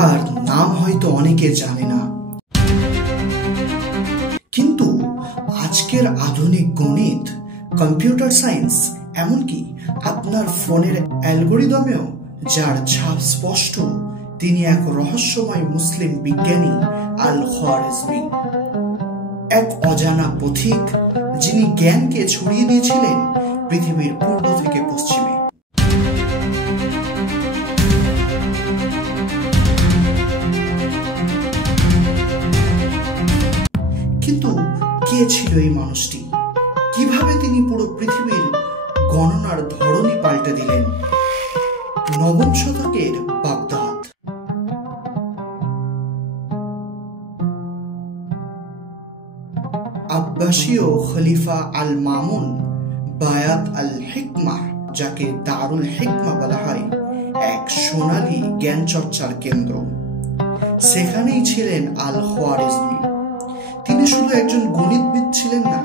যার নাম হয়তো অনেকে জানে না, কিন্তু আজকের আধুনিক গণিত, কম্পিউটার সায়েন্স, এমনকি আপনার ফোনের অ্যালগরিদমেও যার ছাপ স্পষ্ট, তিনি এক রহস্যময় মুসলিম বিজ্ঞানী আল-খোয়ারিজমি। এক অজানা পথিক, যিনি জ্ঞানকে ছড়িয়ে দিয়েছিলেন পৃথিবীর পূর্ব থেকে পশ্চিমে। কিন্তু কে ছিল এই মানুষটি? কিভাবে তিনি পুরো পৃথিবীর গণনার ধরনই পাল্টে দিলেন? নবম শতকের বাগদাদ। আব্বাসীয় খলিফা আল মামুন বায়াত আল হিকমাহ, যাকে দারুল হিকমা বলা হয়, এক সোনালী জ্ঞান চর্চার কেন্দ্র। সেখানেই ছিলেন আল খোয়ারিজমি। তিনি শুধু একজন গণিতবিদ ছিলেন না,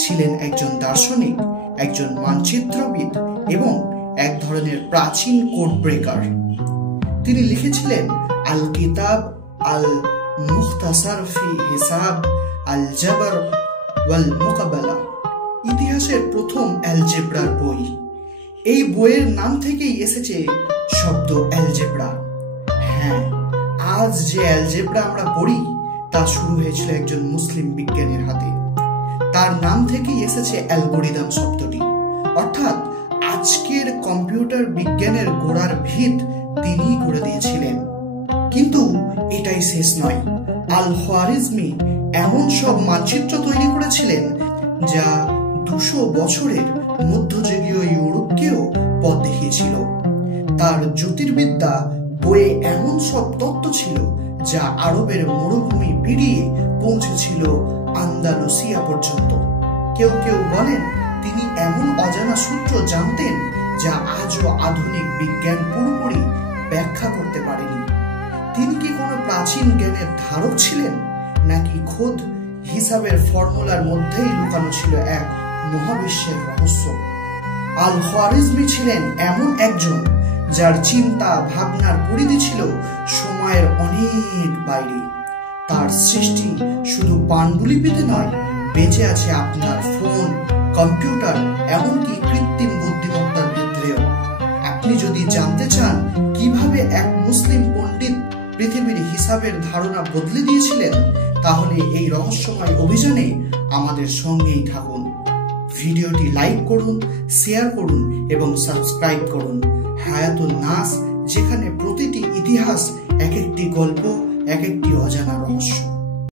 ছিলেন একজন দার্শনিক, একজন মানচিত্রবিদ এবং এক ধরনের প্রাচীন কোড ব্রেকার। তিনি লিখেছিলেন আল কিতাব আল মুখতাসার ফি হিসাব আল জাবর ওয়াল মুকাবালা, ইতিহাসের প্রথম অ্যালজেব্রার বই। এই বইয়ের নাম থেকেই এসেছে শব্দ অ্যালজেব্রা। হ্যাঁ, আজ যে অ্যালজেব্রা আমরা পড়ি তা শুরু হয়েছিল একজন মুসলিম বিজ্ঞানীর হাতে। তার নাম থেকেই এসেছে অ্যালগরিদম শব্দটি, অর্থাৎ আজকের কম্পিউটার বিজ্ঞানের গোড়ার ভিত তিনিই করে দিয়েছিলেন। কিন্তু এটাই শেষ নয়। আল খোয়ারিজমি এমন সব মানচিত্র তৈরি করেছিলেন যা 200 বছরের মধ্যযুগীয় ইউরোপকেও পথ দেখিয়েছিল। তার জ্যোতির্বিদ্যা বইয়ে এমন সব তত্ত্ব ছিল যা আরবের মরুভূমি পেরিয়ে পৌঁছেছিল আন্দালুসিয়া পর্যন্ত। কেউ কেউ বলেন তিনি এমন অজানা সূত্র জানতেন যা আজও আধুনিক বিজ্ঞান পুরোপুরি ব্যাখ্যা করতে পারেনি। তিনি কি কোনো প্রাচীন জ্ঞানের ধারক ছিলেন, নাকি খোদ হিসাবের ফর্মুলার মধ্যেই লুকানো ছিল এক মহাবিশ্বের রহস্য? আল খোয়ারিজমি ছিলেন এমন একজন যার চিন্তা ভাবনার পরিধি ছিল সময়ের অনেক বাইরে। তার সৃষ্টি শুধু পাণ্ডুলিপিতে নয়, বেঁচে আছে আপনার ফোন, কম্পিউটার, এমনকি কৃত্রিম বুদ্ধিমত্তার ক্ষেত্রেও। আপনি যদি জানতে চান কিভাবে এক মুসলিম পণ্ডিত পৃথিবীর হিসাবের ধারণা বদলে দিয়েছিলেন, তাহলে এই রহস্যময় অভিযানে আমাদের সঙ্গেই থাকুন। ভিডিওটি লাইক করুন, শেয়ার করুন এবং সাবস্ক্রাইব করুন। হায়াতুন নাস, যেখানে প্রতিটি ইতিহাস এক একটি গল্প, এক একটি অজানা রহস্য।